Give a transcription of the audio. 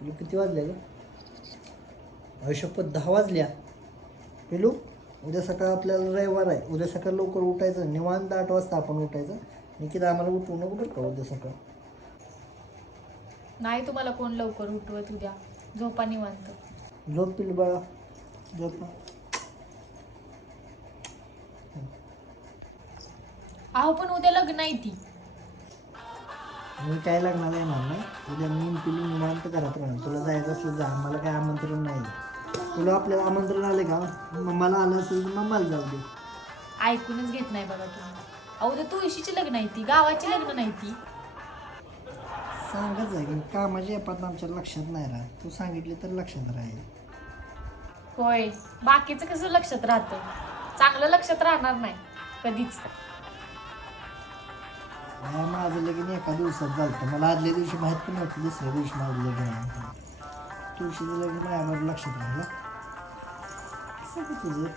पिलू किती वाजले ग? आयुष्यपत 10 वाजल्या. पिलू उद्या सकाळ आपल्याला रविवार आहे. उद्या सकाळ लवकर उठायचं. निवांत 8 वाजता आपण उठायचं. निकिता आम्हाला उठवू नको बरं का उद्या सकाळ. नाही तुम्हाला कोण लवकर उठवत उद्या. झोपा निवांत. झोप पिलू बाळा, झोप ना. अहो पण उद्या लग्न आहे ती. मी काय लग्नाला येणार नाही. उद्या मी पिलू निवांत घरात राहणार. तुला जायचं असलं जा, मला काय आमंत्रण नाही. तुला आपल्याला आमंत्रण आले का? मला आलं असेल तर मम्माला जाऊ दे. ऐकूनच घेत नाही बघा तुम्ही. अहो उद्या तुळशीची लग्न आहे ती, गावाची लग्न नाही ती. सांगत आहे की कामाची आपण आमच्या लक्षात नाही राहत. तू सांगितले तर लक्षात राहील. होय, बाकीचं कसं लक्षात राहतं, चांगलं लक्षात राहणार नाही कधीच. माझं लगीन एका दिवसात झालं. मला आदल्या दिवशी माहीत पण नव्हतं दुसऱ्या दिवशी माझं लगीन आहे. तुळशीचं लगीन माझ्यावर लक्षात राहिलं. कसं तुझं